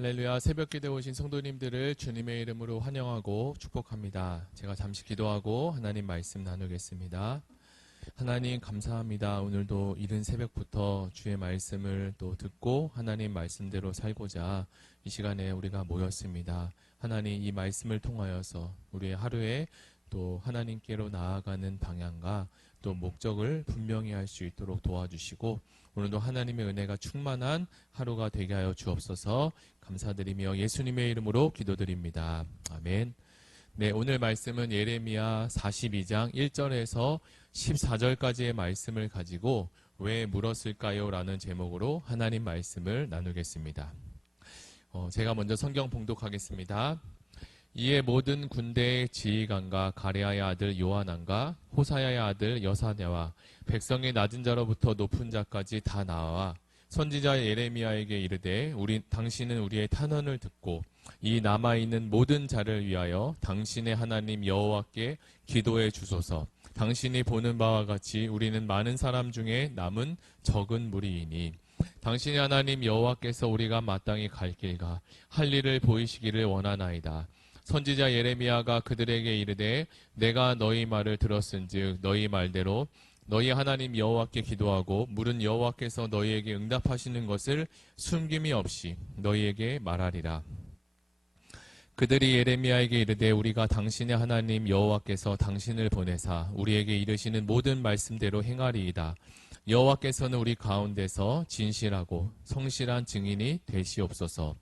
할렐루야. 새벽기도에 오신 성도님들을 주님의 이름으로 환영하고 축복합니다. 제가 잠시 기도하고 하나님 말씀 나누겠습니다. 하나님 감사합니다. 오늘도 이른 새벽부터 주의 말씀을 또 듣고 하나님 말씀대로 살고자 이 시간에 우리가 모였습니다. 하나님 이 말씀을 통하여서 우리의 하루에 또 하나님께로 나아가는 방향과 또 목적을 분명히 할 수 있도록 도와주시고 오늘도 하나님의 은혜가 충만한 하루가 되게 하여 주옵소서. 감사드리며 예수님의 이름으로 기도드립니다. 아멘. 네, 오늘 말씀은 예레미야 42장 1절에서 14절까지의 말씀을 가지고 왜 물었을까요? 라는 제목으로 하나님 말씀을 나누겠습니다. 제가 먼저 성경 봉독하겠습니다. 이에 모든 군대의 지휘관과 가레아의 아들 요하난과 호사야의 아들 여사냐와 백성의 낮은 자로부터 높은 자까지 다 나와 선지자 예레미야에게 이르되 당신은 우리의 탄원을 듣고 이 남아있는 모든 자를 위하여 당신의 하나님 여호와께 기도해 주소서. 당신이 보는 바와 같이 우리는 많은 사람 중에 남은 적은 무리이니 당신의 하나님 여호와께서 우리가 마땅히 갈 길과 할 일을 보이시기를 원하나이다. 선지자 예레미야가 그들에게 이르되 내가 너희 말을 들었은즉 너희 말대로 너희 하나님 여호와께 기도하고 물은 여호와께서 너희에게 응답하시는 것을 숨김이 없이 너희에게 말하리라. 그들이 예레미야에게 이르되 우리가 당신의 하나님 여호와께서 당신을 보내사 우리에게 이르시는 모든 말씀대로 행하리이다. 여호와께서는 우리 가운데서 진실하고 성실한 증인이 되시옵소서.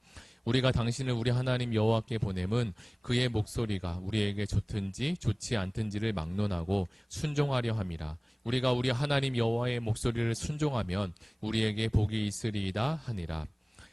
우리가 당신을 우리 하나님 여호와께 보냄은 그의 목소리가 우리에게 좋든지 좋지 않든지를 막론하고 순종하려 함이라. 우리가 우리 하나님 여호와의 목소리를 순종하면 우리에게 복이 있으리이다 하니라.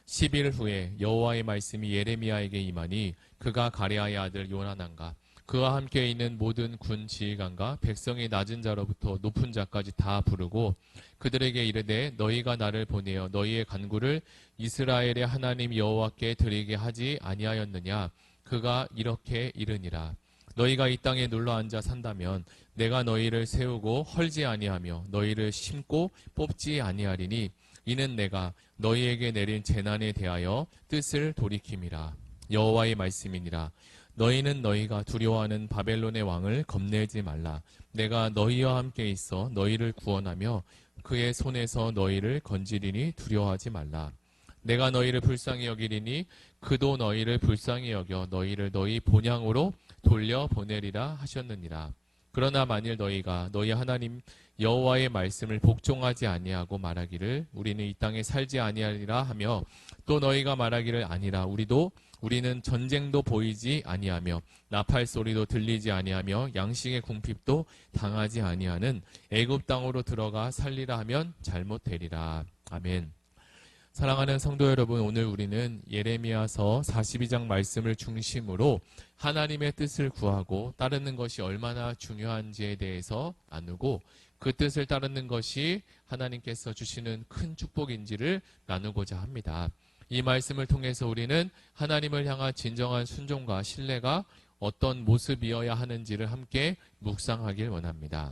10일 후에 여호와의 말씀이 예레미야에게 임하니 그가 가레아의 아들 요나난과 그와 함께 있는 모든 군 지휘관과 백성의 낮은 자로부터 높은 자까지 다 부르고 그들에게 이르되 너희가 나를 보내어 너희의 간구를 이스라엘의 하나님 여호와께 드리게 하지 아니하였느냐. 그가 이렇게 이르니라. 너희가 이 땅에 눌러 앉아 산다면 내가 너희를 세우고 헐지 아니하며 너희를 심고 뽑지 아니하리니 이는 내가 너희에게 내린 재난에 대하여 뜻을 돌이킴이라. 여호와의 말씀이니라. 너희는 너희가 두려워하는 바벨론의 왕을 겁내지 말라. 내가 너희와 함께 있어 너희를 구원하며 그의 손에서 너희를 건지리니 두려워하지 말라. 내가 너희를 불쌍히 여기리니 그도 너희를 불쌍히 여겨 너희를 너희 본향으로 돌려보내리라 하셨느니라. 그러나 만일 너희가 너희 하나님 여호와의 말씀을 복종하지 아니하고 말하기를 우리는 이 땅에 살지 아니하리라 하며 또 너희가 말하기를 아니라 우리는 전쟁도 보이지 아니하며 나팔 소리도 들리지 아니하며 양식의 궁핍도 당하지 아니하는 애굽 땅으로 들어가 살리라 하면 잘못되리라. 아멘. 사랑하는 성도 여러분, 오늘 우리는 예레미야서 42장 말씀을 중심으로 하나님의 뜻을 구하고 따르는 것이 얼마나 중요한지에 대해서 나누고 그 뜻을 따르는 것이 하나님께서 주시는 큰 축복인지를 나누고자 합니다. 이 말씀을 통해서 우리는 하나님을 향한 진정한 순종과 신뢰가 어떤 모습이어야 하는지를 함께 묵상하길 원합니다.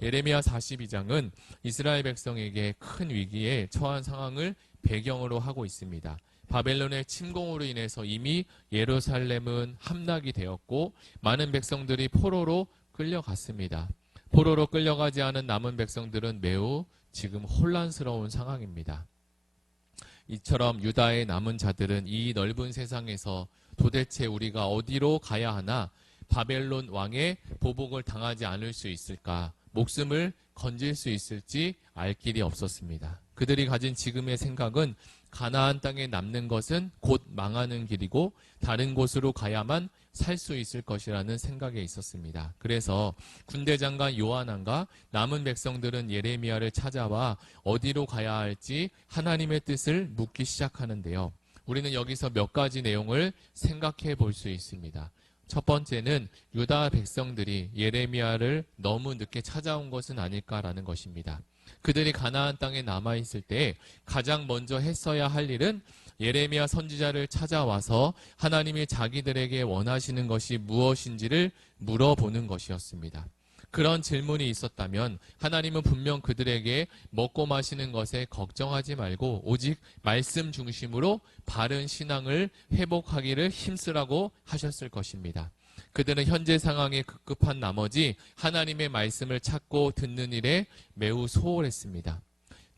예레미야 42장은 이스라엘 백성에게 큰 위기에 처한 상황을 배경으로 하고 있습니다. 바벨론의 침공으로 인해서 이미 예루살렘은 함락이 되었고 많은 백성들이 포로로 끌려갔습니다. 포로로 끌려가지 않은 남은 백성들은 매우 지금 혼란스러운 상황입니다. 이처럼 유다의 남은 자들은 이 넓은 세상에서 도대체 우리가 어디로 가야 하나 바벨론 왕의 보복을 당하지 않을 수 있을까, 목숨을 건질 수 있을지 알 길이 없었습니다. 그들이 가진 지금의 생각은 가나안 땅에 남는 것은 곧 망하는 길이고 다른 곳으로 가야만 살 수 있을 것이라는 생각에 있었습니다. 그래서 군대장관 요하난과 남은 백성들은 예레미야를 찾아와 어디로 가야 할지 하나님의 뜻을 묻기 시작하는데요. 우리는 여기서 몇 가지 내용을 생각해 볼 수 있습니다. 첫 번째는 유다 백성들이 예레미야를 너무 늦게 찾아온 것은 아닐까라는 것입니다. 그들이 가나안 땅에 남아있을 때 가장 먼저 했어야 할 일은 예레미야 선지자를 찾아와서 하나님이 자기들에게 원하시는 것이 무엇인지를 물어보는 것이었습니다. 그런 질문이 있었다면 하나님은 분명 그들에게 먹고 마시는 것에 걱정하지 말고 오직 말씀 중심으로 바른 신앙을 회복하기를 힘쓰라고 하셨을 것입니다. 그들은 현재 상황에 급급한 나머지 하나님의 말씀을 찾고 듣는 일에 매우 소홀했습니다.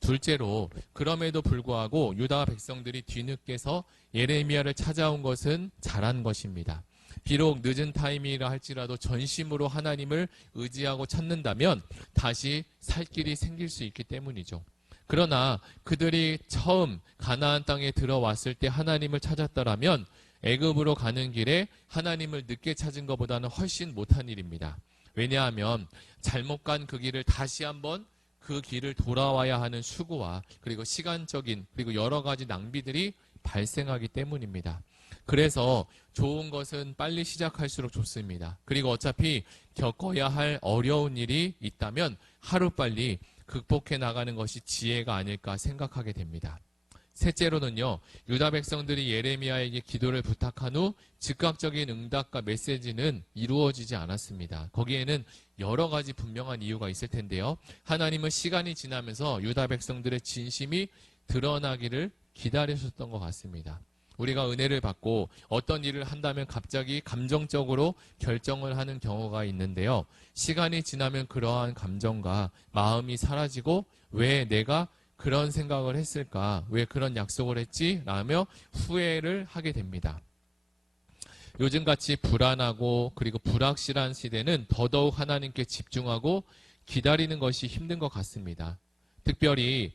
둘째로 그럼에도 불구하고 유다 백성들이 뒤늦게서 예레미야를 찾아온 것은 잘한 것입니다. 비록 늦은 타이밍이라 할지라도 전심으로 하나님을 의지하고 찾는다면 다시 살 길이 생길 수 있기 때문이죠. 그러나 그들이 처음 가나안 땅에 들어왔을 때 하나님을 찾았더라면 애굽으로 가는 길에 하나님을 늦게 찾은 것보다는 훨씬 못한 일입니다. 왜냐하면 잘못 간 그 길을 다시 한번 그 길을 돌아와야 하는 수고와 그리고 시간적인 그리고 여러 가지 낭비들이 발생하기 때문입니다. 그래서 좋은 것은 빨리 시작할수록 좋습니다. 그리고 어차피 겪어야 할 어려운 일이 있다면 하루빨리 극복해 나가는 것이 지혜가 아닐까 생각하게 됩니다. 셋째로는요, 유다 백성들이 예레미야에게 기도를 부탁한 후 즉각적인 응답과 메시지는 이루어지지 않았습니다. 거기에는 여러 가지 분명한 이유가 있을 텐데요. 하나님은 시간이 지나면서 유다 백성들의 진심이 드러나기를 기다리셨던 것 같습니다. 우리가 은혜를 받고 어떤 일을 한다면 갑자기 감정적으로 결정을 하는 경우가 있는데요. 시간이 지나면 그러한 감정과 마음이 사라지고 왜 내가 그런 생각을 했을까? 왜 그런 약속을 했지? 라며 후회를 하게 됩니다. 요즘같이 불안하고 그리고 불확실한 시대는 더더욱 하나님께 집중하고 기다리는 것이 힘든 것 같습니다. 특별히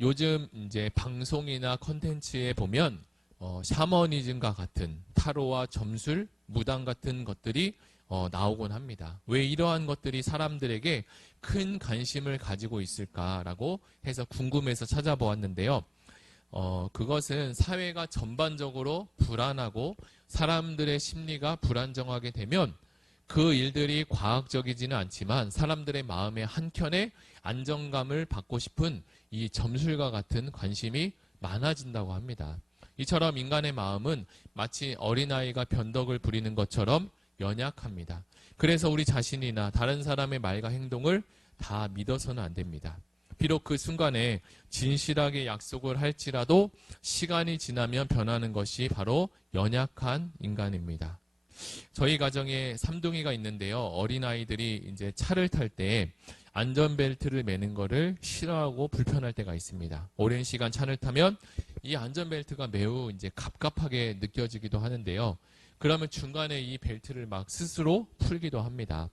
요즘 이제 방송이나 콘텐츠에 보면 샤머니즘과 같은 타로와 점술, 무당 같은 것들이 나오곤 합니다. 왜 이러한 것들이 사람들에게 큰 관심을 가지고 있을까라고 해서 궁금해서 찾아보았는데요. 그것은 사회가 전반적으로 불안하고 사람들의 심리가 불안정하게 되면 그 일들이 과학적이지는 않지만 사람들의 마음의 한켠에 안정감을 받고 싶은 이 점술과 같은 관심이 많아진다고 합니다. 이처럼 인간의 마음은 마치 어린아이가 변덕을 부리는 것처럼 연약합니다. 그래서 우리 자신이나 다른 사람의 말과 행동을 다 믿어서는 안 됩니다. 비록 그 순간에 진실하게 약속을 할지라도 시간이 지나면 변하는 것이 바로 연약한 인간입니다. 저희 가정에 삼둥이가 있는데요. 어린아이들이 이제 차를 탈 때 안전벨트를 매는 거를 싫어하고 불편할 때가 있습니다. 오랜 시간 차를 타면 이 안전벨트가 매우 이제 갑갑하게 느껴지기도 하는데요. 그러면 중간에 이 벨트를 막 스스로 풀기도 합니다.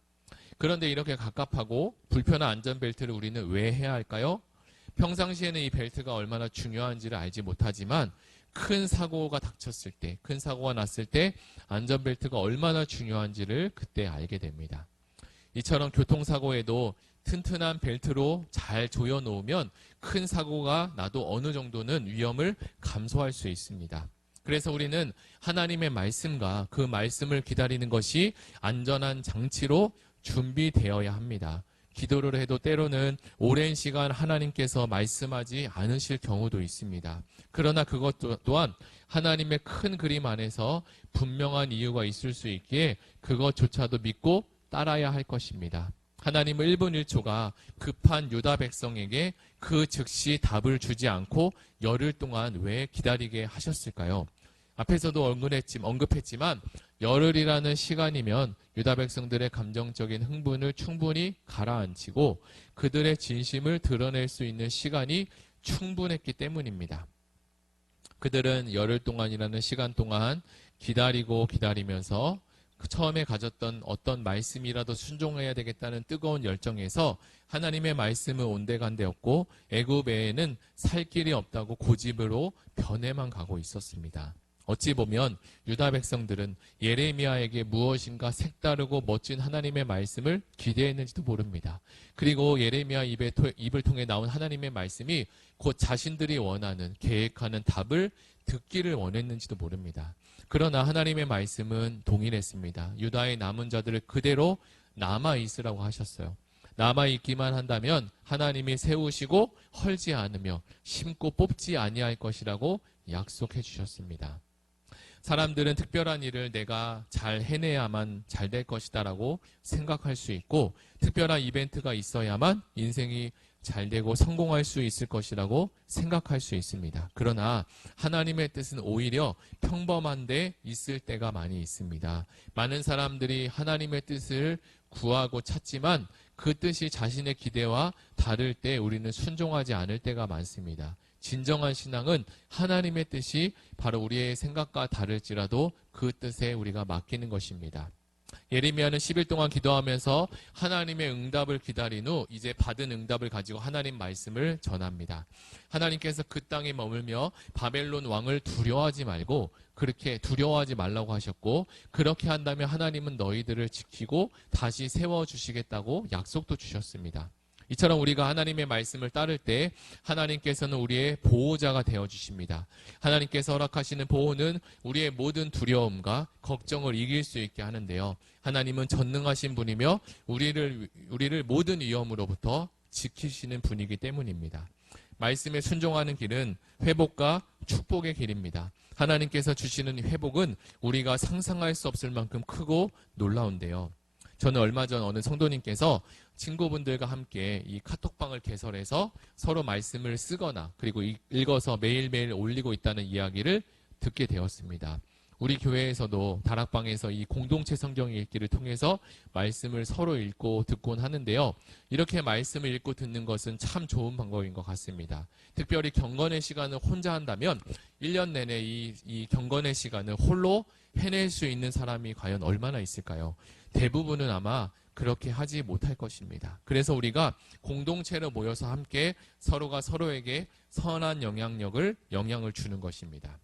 그런데 이렇게 갑갑하고 불편한 안전벨트를 우리는 왜 해야 할까요? 평상시에는 이 벨트가 얼마나 중요한지를 알지 못하지만 큰 사고가 닥쳤을 때, 큰 사고가 났을 때 안전벨트가 얼마나 중요한지를 그때 알게 됩니다. 이처럼 교통사고에도 튼튼한 벨트로 잘 조여놓으면 큰 사고가 나도 어느 정도는 위험을 감소할 수 있습니다. 그래서 우리는 하나님의 말씀과 그 말씀을 기다리는 것이 안전한 장치로 준비되어야 합니다. 기도를 해도 때로는 오랜 시간 하나님께서 말씀하지 않으실 경우도 있습니다. 그러나 그것 또한 하나님의 큰 그림 안에서 분명한 이유가 있을 수 있기에 그것조차도 믿고 따라야 할 것입니다. 하나님은 1분 1초가 급한 유다 백성에게 그 즉시 답을 주지 않고 열흘 동안 왜 기다리게 하셨을까요? 앞에서도 언급했지만 열흘이라는 시간이면 유다 백성들의 감정적인 흥분을 충분히 가라앉히고 그들의 진심을 드러낼 수 있는 시간이 충분했기 때문입니다. 그들은 열흘 동안이라는 시간 동안 기다리면서 처음에 가졌던 어떤 말씀이라도 순종해야 되겠다는 뜨거운 열정에서 하나님의 말씀은 온데간데였고 애굽에는 살 길이 없다고 고집으로 변해만 가고 있었습니다. 어찌 보면 유다 백성들은 예레미야에게 무엇인가 색다르고 멋진 하나님의 말씀을 기대했는지도 모릅니다. 그리고 예레미야 입을 통해 나온 하나님의 말씀이 곧 자신들이 원하는 계획하는 답을 듣기를 원했는지도 모릅니다. 그러나 하나님의 말씀은 동일했습니다. 유다의 남은 자들을 그대로 남아있으라고 하셨어요. 남아있기만 한다면 하나님이 세우시고 헐지 않으며 심고 뽑지 아니할 것이라고 약속해 주셨습니다. 사람들은 특별한 일을 내가 잘 해내야만 잘 될 것이다라고 생각할 수 있고, 특별한 이벤트가 있어야만 인생이 잘 되고 성공할 수 있을 것이라고 생각할 수 있습니다. 그러나 하나님의 뜻은 오히려 평범한데 있을 때가 많이 있습니다. 많은 사람들이 하나님의 뜻을 구하고 찾지만 그 뜻이 자신의 기대와 다를 때 우리는 순종하지 않을 때가 많습니다. 진정한 신앙은 하나님의 뜻이 바로 우리의 생각과 다를지라도 그 뜻에 우리가 맡기는 것입니다. 예레미야는 10일 동안 기도하면서 하나님의 응답을 기다린 후 이제 받은 응답을 가지고 하나님 말씀을 전합니다. 하나님께서 그 땅에 머물며 바벨론 왕을 두려워하지 말고, 그렇게 두려워하지 말라고 하셨고, 그렇게 한다면 하나님은 너희들을 지키고 다시 세워주시겠다고 약속도 주셨습니다. 이처럼 우리가 하나님의 말씀을 따를 때 하나님께서는 우리의 보호자가 되어주십니다. 하나님께서 허락하시는 보호는 우리의 모든 두려움과 걱정을 이길 수 있게 하는데요. 하나님은 전능하신 분이며 우리를 모든 위험으로부터 지키시는 분이기 때문입니다. 말씀에 순종하는 길은 회복과 축복의 길입니다. 하나님께서 주시는 회복은 우리가 상상할 수 없을 만큼 크고 놀라운데요. 저는 얼마 전 어느 성도님께서 친구분들과 함께 이 카톡방을 개설해서 서로 말씀을 쓰거나 그리고 읽어서 매일매일 올리고 있다는 이야기를 듣게 되었습니다. 우리 교회에서도 다락방에서 이 공동체 성경 읽기를 통해서 말씀을 서로 읽고 듣곤 하는데요. 이렇게 말씀을 읽고 듣는 것은 참 좋은 방법인 것 같습니다. 특별히 경건의 시간을 혼자 한다면 1년 내내 이 경건의 시간을 홀로 해낼 수 있는 사람이 과연 얼마나 있을까요? 대부분은 아마 그렇게 하지 못할 것입니다. 그래서 우리가 공동체로 모여서 함께 서로가 서로에게 선한 영향을 주는 것입니다.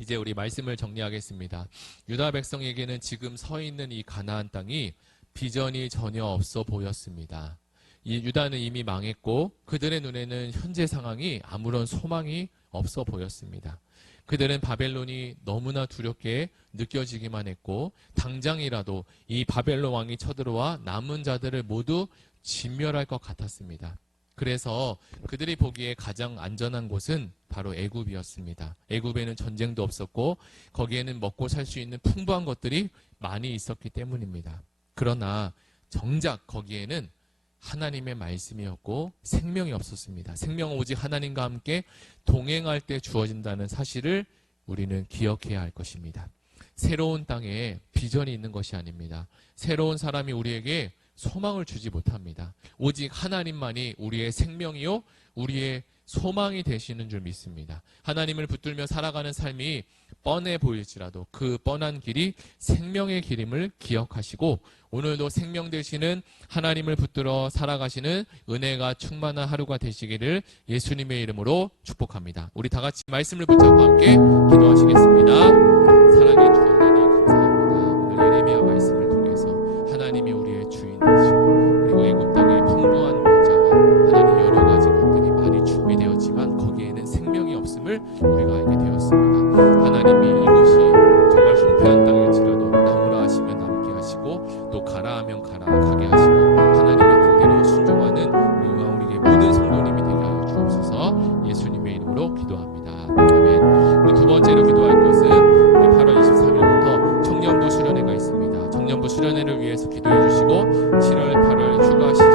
이제 우리 말씀을 정리하겠습니다. 유다 백성에게는 지금 서 있는 이 가나안 땅이 비전이 전혀 없어 보였습니다. 이 유다는 이미 망했고 그들의 눈에는 현재 상황이 아무런 소망이 없어 보였습니다. 그들은 바벨론이 너무나 두렵게 느껴지기만 했고 당장이라도 이 바벨론 왕이 쳐들어와 남은 자들을 모두 진멸할 것 같았습니다. 그래서 그들이 보기에 가장 안전한 곳은 바로 애굽이었습니다. 애굽에는 전쟁도 없었고 거기에는 먹고 살 수 있는 풍부한 것들이 많이 있었기 때문입니다. 그러나 정작 거기에는 하나님의 말씀이었고 생명이 없었습니다. 생명은 오직 하나님과 함께 동행할 때 주어진다는 사실을 우리는 기억해야 할 것입니다. 새로운 땅에 비전이 있는 것이 아닙니다. 새로운 사람이 우리에게 소망을 주지 못합니다. 오직 하나님만이 우리의 생명이요 우리의 소망이 되시는 줄 믿습니다. 하나님을 붙들며 살아가는 삶이 뻔해 보일지라도 그 뻔한 길이 생명의 길임을 기억하시고 오늘도 생명 되시는 하나님을 붙들어 살아가시는 은혜가 충만한 하루가 되시기를 예수님의 이름으로 축복합니다. 우리 다 같이 말씀을 붙잡고 함께 기도하시겠습니다. 사랑의 주 하나님 감사합니다. 오늘 예레미야 말씀을 통해서 하나님이 우리의 주인 되시고 그리고 애굽 땅의 풍부한 물자와 하나님 여러 가지 것들이 많이 준비되었지만 거기에는 생명이 없음을 우리가 알게 되었습니다. 하나님이 이곳이 정말 황폐한 땅일지라도 나무라 하시면 남게 하시고 또 가라 하면 가게 하시고 하나님의 뜻대로 순종하는 우리의 모든 성도님이 되게 하여 주옵소서. 예수님의 이름으로 기도합니다. 아멘. 우리 두 번째로 기도할 것은 8월 23일부터 청년부 수련회가 있습니다. 청년부 수련회를 위해서 기도해 주시고 7월 8월 휴가 시즌